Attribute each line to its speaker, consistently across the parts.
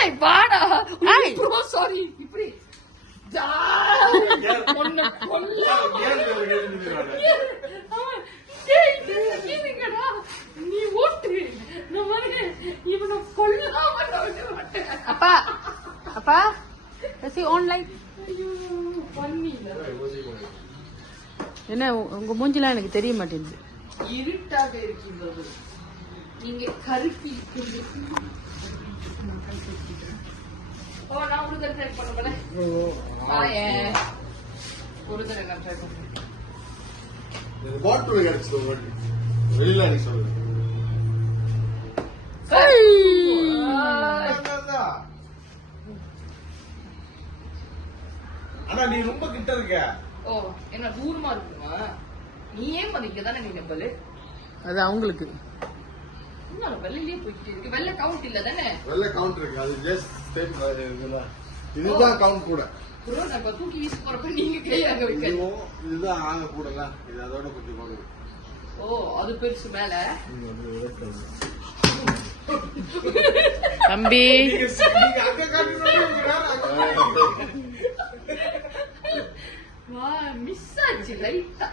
Speaker 1: ஏய் வாடா
Speaker 2: ஏய்.
Speaker 1: ப்ரோ சாரி இப்படி. நீ ஓட்டு. இவனை கொல்லாம.
Speaker 2: அப்பா அப்பா ஆன்லைன். என்ன உங்க மூஞ்சிலாம் எனக்கு தெரிய மாட்டேங்குது
Speaker 1: இருட்டாக இருக்கின்றது நீங்க கருப்பி. ஓ நான் ஒரு தடவை ட்ரை பண்ண போல. பாயேன் ஒரு தடவை நான் ட்ரை பண்றேன்
Speaker 3: பாட்டில் கிடைச்சது ஒரு வாட்டி. வெளியில நீ சொல்லு.
Speaker 4: ஆனா நீ ரொம்ப கிட்ட இருக்க.
Speaker 1: ஓ என்ன தூரமா இருக்குமா? நீ ஏன் மதிக்க தானே நீ நம்பலு?
Speaker 2: அது அவங்களுக்கு.
Speaker 1: இன்னும் வெள்ளையிலேயே போயிட்டு இருக்கு. வெள்ளை கவுண்ட் இல்ல தானே?
Speaker 3: வெள்ள கவுண்ட் இருக்கு. அது ஜஸ்ட் ஸ்டேட் இதுதான் கவுண்ட் கூட.
Speaker 1: ப்ரோ நான் இப்ப தூக்கி வீசி போறப்ப நீங்க கை அங்க
Speaker 3: இதுதான் ஆக கூடல. இது அதோட கொஞ்சம் கூட
Speaker 1: ஓ அது பெருசு மேல?
Speaker 2: தம்பி.
Speaker 1: வா மிஸ் ஆச்சு லைட்டா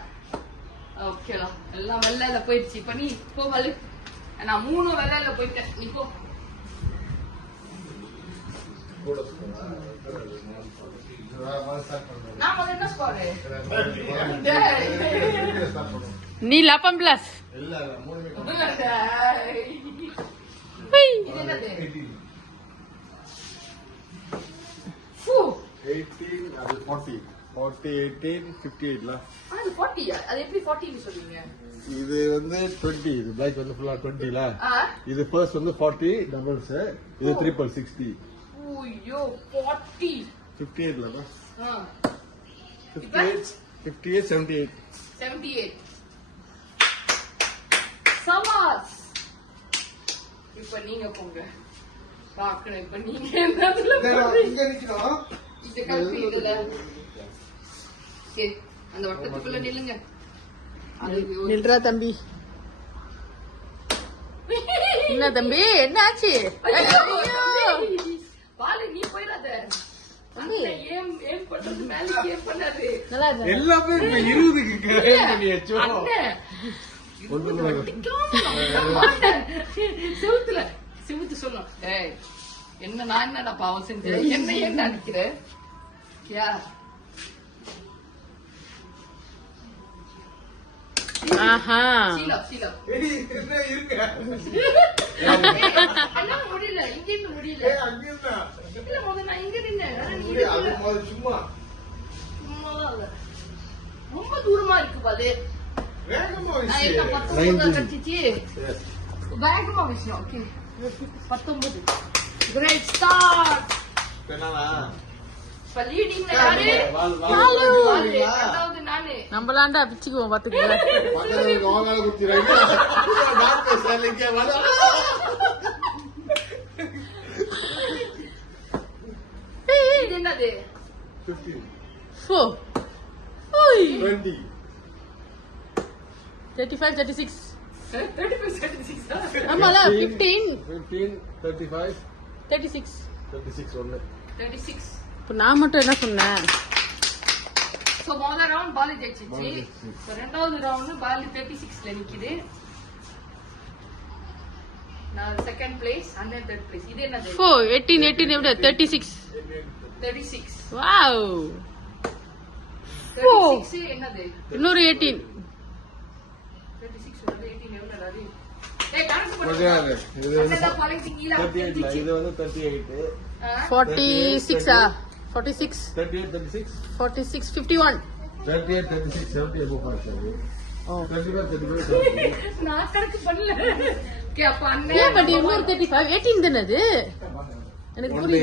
Speaker 1: ஓகேடா எல்லாம் வெள்ளையில போயிடுச்சு. இப்ப நீ போ வலு. நான் மூணும் வெள்ளையில போயிட்டேன் நீ போ நான் முதல்ல என்ன ஸ்கோரு
Speaker 2: நீ லப்பம் பிளஸ்
Speaker 3: இல்ல இல்ல மூணு
Speaker 1: இது என்னது ஃபூ
Speaker 3: எயிட்டீன் அது ஃபார்ட்டி ஃபார்ட்டி எயிட்டீன் ஃபிஃப்டி எயிட்ல
Speaker 1: ஆ, இது 40 அது எப்படி 40 ன்னு சொல்றீங்க?
Speaker 3: இது வந்து டுவெண்ட்டி இது பிளாக் வந்து ஃபுல்லா டுவெண்ட்டில இது ஃபர்ஸ்ட் வந்து ஃபார்ட்டி டபுள்ஸ் இது ட்ரிபிள் சிக்ஸ்டி
Speaker 1: ஐயோ 40
Speaker 3: ஃபிஃப்டி எயிட்ல fifty eight fifty eight seventy eight
Speaker 1: 78 சமாஸ். இப்ப நீங்க போங்க. பாக்கணும் இப்ப நீங்க என்னதுல போறீங்க?
Speaker 3: இங்க நிக்கணும்.
Speaker 1: இது கல்வி இதுல. சரி அந்த வட்டத்துக்குள்ள நில்லுங்க.
Speaker 2: நில்றா தம்பி. என்ன தம்பி என்ன ஆச்சு
Speaker 1: நீ போயிடாத.
Speaker 4: எல்லாமே இப்ப இருபதுக்கு பண்ணியாச்சோ
Speaker 1: செவுத்துல செவுத்து ஏய் என்ன நான் என்னடா பாவம் செஞ்சேன்? என்ன என்ன அடிக்கிற? யா
Speaker 2: ஆஹா.
Speaker 1: முடியல. இங்க இருந்து முடியல. இல்ல முதல்ல நான் இங்க நின்னேன்.
Speaker 3: சும்மா.
Speaker 1: சும்மாதான். ரொம்ப தூரமா இருக்கு பாது
Speaker 4: வேகமா
Speaker 1: விஷயம் ஓகே பத்தொன்பது கிரேட் ஸ்டார்ட்
Speaker 3: இப்ப என்னன்னா
Speaker 1: இப்ப லீடிங்ல யாரு?
Speaker 3: வால், வால்,
Speaker 1: பாலு.
Speaker 3: வால்
Speaker 1: பாலு.
Speaker 3: குடிக்கிறீங்களா?
Speaker 1: ரெண்டாவது நானு.
Speaker 2: நம்மளாண்டா பிச்சுக்குவோம் பாத்துக்கல
Speaker 3: பக்கத்துல இருக்க வாங்கால குத்திடுறாங்க டாக்டர் சார் இங்க வர
Speaker 1: இது என்னது?
Speaker 3: ஃபிஃப்டீன்
Speaker 2: ஃபோ ஓய்.
Speaker 3: Twenty
Speaker 2: thirty five thirty six
Speaker 1: thirty five thirty six
Speaker 2: ஆமால fifteen
Speaker 3: fifteen thirty five
Speaker 2: thirty six
Speaker 3: thirty six ஒன்று
Speaker 1: தேர்ட்டி சிக்ஸ்
Speaker 2: இப்போ நான் மட்டும் என்ன சொன்னேன்?
Speaker 1: ஸோ முதல் ரவுண்ட் பாலு ஜெயிச்சிச்சு. So, ரெண்டாவது ரவுண்ட் பாலு தேர்ட்டி சிக்ஸ்ல நிக்குது. நான் செகண்ட் பிளேஸ் அண்ணன் தேர்ட் பிளேஸ் இது என்னது
Speaker 2: ஃபோ எயிட்டீன் எயிட்டீன் எப்படி thirty
Speaker 1: six thirty
Speaker 2: six
Speaker 1: wow six என்னது?
Speaker 2: இன்னொரு எயிட்டீன்
Speaker 1: தேர்ட்டி சிக்ஸ் எயிட்டீன் எவ்வளோ அது?
Speaker 3: இது வந்து தேர்ட்டி எயிட்?
Speaker 2: ஃபார்ட்டி சிக்ஸா forty six
Speaker 3: thirty eight thirty six
Speaker 2: forty six fifty one
Speaker 3: thirty eight thirty six seventy எபோ பார்த்து
Speaker 2: ஓ
Speaker 3: thirty five thirty five
Speaker 1: நான் கணக்கு பண்ணல ஓகே அப்ப
Speaker 2: ஏன்
Speaker 1: அண்ணன்
Speaker 2: பட் இன்னொரு தேர்ட்டி ஃபைவ் எயிட்டீன் தானே அது எனக்கு
Speaker 3: ஒன்னு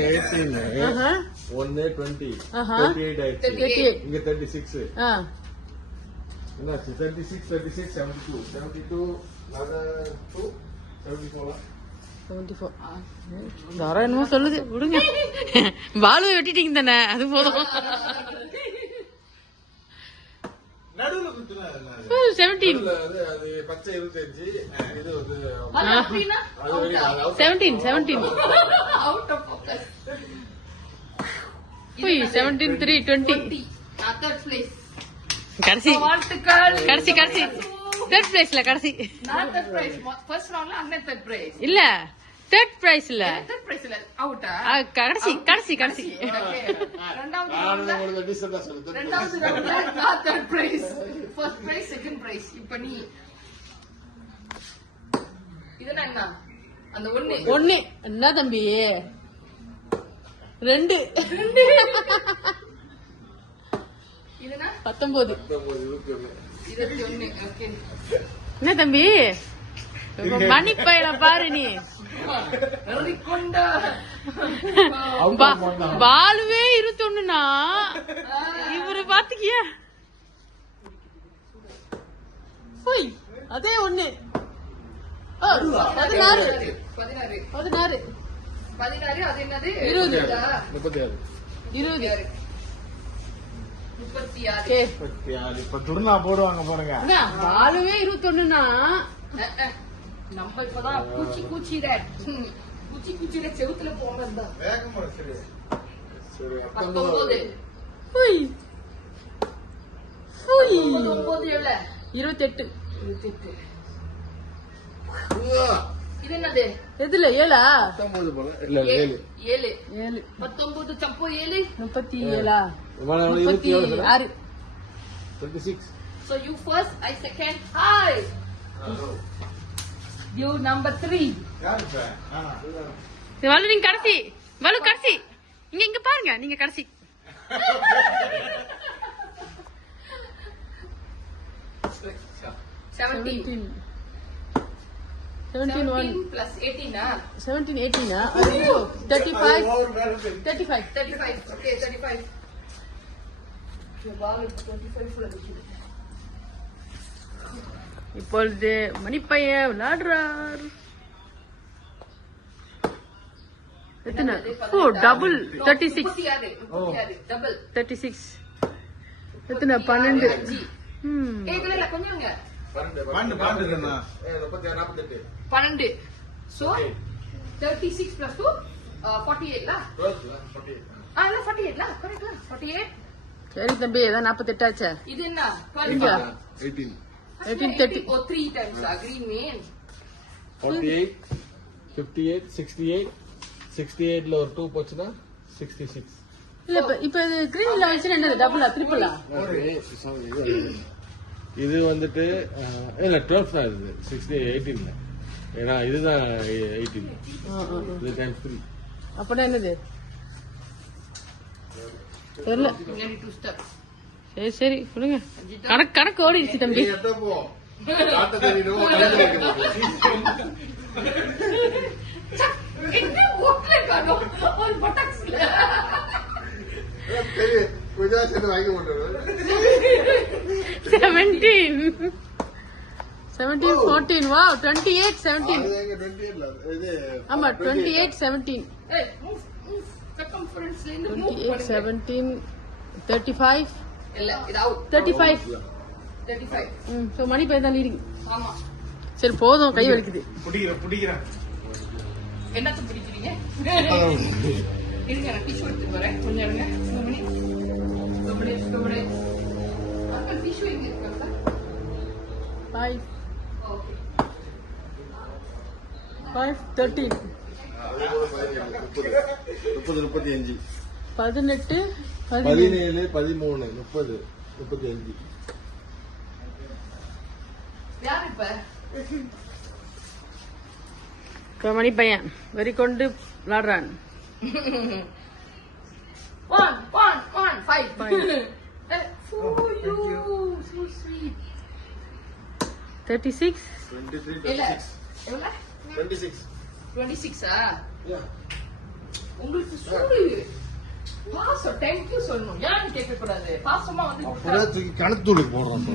Speaker 3: செவன்டி ஃபோர்
Speaker 2: தரம் என்னமோ சொல்லுது. விடுங்க. பாலுவை வெட்டிட்டீங்க தானே அது போதும்? Seventeen. Seventeen seventeen
Speaker 1: seventeen three twenty
Speaker 2: கடைசி. கடைசி கடைசி. தேர்ட் பிரைஸ்ல கடைசி. இல்ல. தேர்ட் பிரைஸ் இல்ல
Speaker 1: தேர்ட் பிரைஸ் இல்ல அவுட்டா
Speaker 2: ஆ, கடைசி கடைசி கடைசி.
Speaker 1: ரெண்டாவது. ரெண்டாவது நான் third prize first prize second prize இப்ப நீ. இதுனா என்ன? அந்த ஒண்ணு.
Speaker 2: ஒண்ணு. என்ன தம்பி? ரெண்டு.
Speaker 1: இதுனா ஓகே
Speaker 2: என்ன தம்பி? மணி பையில பாரு நீ. பாலுவே இருபத்தி ஒண்ணுனா இவரு பாத்துக்கியா? அதே ஒண்ணு. பதினாறு.
Speaker 1: பதினாறு.
Speaker 2: பதினாறு.
Speaker 1: அது என்னது?
Speaker 2: இருபது.
Speaker 3: முப்பத்தி ஆறு.
Speaker 2: இருபது.
Speaker 1: முப்பத்தி ஆறு.
Speaker 2: ஓகே.
Speaker 4: முப்பத்தி ஆறு. இப்ப துருணா போடுவாங்க பாருங்க.
Speaker 2: என்ன, பாலுவே இருபத்தி ஒண்ணுனா
Speaker 1: அஹ், அஹ். நம்ம இப்பதான் கூச்சி கூச்சிட கூச்சி கூச்சிட செவுத்துல போனது
Speaker 4: வேகமா சரி.
Speaker 3: சரி
Speaker 1: பத்தொன்பது. ஒன்பது எவ்வளவு
Speaker 2: இருபத்தெட்டு.
Speaker 1: இருபத்தெட்டு. இது என்னது?
Speaker 2: எதுல ஏழா?
Speaker 3: இல்ல ஏழு.
Speaker 1: ஏழு.
Speaker 2: ஏழு.
Speaker 1: பத்தொன்பது சம்போ ஏழு.
Speaker 2: முப்பத்தி ஏழா முப்பத்தி ஆறு.
Speaker 3: Twenty six
Speaker 1: So you first, I second. Hi. You number three.
Speaker 4: யாரு இப்ப ஆனா
Speaker 2: வலு நீங்க கடைசி வலு கடைசி இங்க இங்க பாருங்க நீங்க கடைசி
Speaker 1: Seventeen.
Speaker 2: Seventeen one
Speaker 1: Seventeen plus eighteen, ah.
Speaker 2: Seventeen எயிட்டீனா thirty five
Speaker 4: over வேலை செஞ்சு
Speaker 2: thirty five
Speaker 1: Thirty-five. Okay, thirty-five. Okay, wow, it's twenty-five full of the shit.
Speaker 2: இப்பொழுது மணிப்பையன் விளையாடுறார். எத்தனை? ஓ
Speaker 1: double thirty six.
Speaker 2: Thirty six எத்தனை? பன்னெண்டு.
Speaker 3: பன்னெண்டு
Speaker 1: uh, forty-eight lah.
Speaker 3: Twelve forty
Speaker 1: Ah, correct lah, forty-eight.
Speaker 2: சரி தம்பி ஏதாவது நாற்பத்தெட்டாச்சா
Speaker 1: இது என்ன?
Speaker 2: இங்க.
Speaker 3: Eighteen
Speaker 2: eighteen thirty
Speaker 1: Oh, three times
Speaker 3: eight fifty eight sixty eight sixty எயிட்ல ஒரு டூ போச்சுன்னா சிக்ஸ்டி சிக்ஸ்
Speaker 2: இல்ல இப்ப இப்ப இது கிரீன்ல வச்சு என்னது? டபுளா ட்ரிபிளா
Speaker 3: இது வந்துட்டு இல்ல டுவெல் தான் இது. சிக்ஸ்டி எயிட்டீன்ல ஏன்னா இதுதான் எயிட்டீன் இது டைம்ஸ்
Speaker 2: என்னது? தெரியல. சரி சரி சொல்லுங்க கணக்கு கணக்கு ஓடிடுச்சு தம்பி. செவன்டீன் செவன்டீன் ஃபோர்டீன் வா டுவெண்ட்டி எயிட் செவன்டீன் ஆமா
Speaker 1: twenty
Speaker 2: eight
Speaker 1: seventeen
Speaker 2: twenty
Speaker 1: eight
Speaker 2: seventeen thirty five
Speaker 1: இல்ல இது அவுட்
Speaker 2: தேர்ட்டி ஃபைவ்
Speaker 1: 35
Speaker 2: ம் ஸோ மணி பையன் தான் லீடிங்
Speaker 1: ஆமா.
Speaker 2: சரி போதும் கை வலிக்குது.
Speaker 4: பிடிக்கிறேன் பிடிக்கிறேன்.
Speaker 1: என்னத்த பிடிக்கிறீங்க? இருங்க நான் டிஷ்யூ எடுத்துட்டு வரேன். கொஞ்சம் இருங்க. டிஷ்யூ எங்க இருக்கு uncle?
Speaker 2: Five
Speaker 1: okay
Speaker 2: five thirteen
Speaker 3: முப்பது முப்பத்தி அஞ்சு.
Speaker 2: பதினெட்டு பதினேழு
Speaker 3: பதிமூணு முப்பது முப்பத்தி அஞ்சு
Speaker 1: இப்ப?
Speaker 2: மணி பையன் வெறி கொண்டு விளாடுறான்.
Speaker 1: One one one
Speaker 2: five
Speaker 1: thirty six twenty six
Speaker 2: twenty சிக்ஸா
Speaker 1: உங்களுக்கு பாசம் தேங்க்யூ சொல்லணும் ஏன்னு கேட்க கூடாது பாசமா வந்து
Speaker 3: கணத்தூளுக்கு போடுறோம்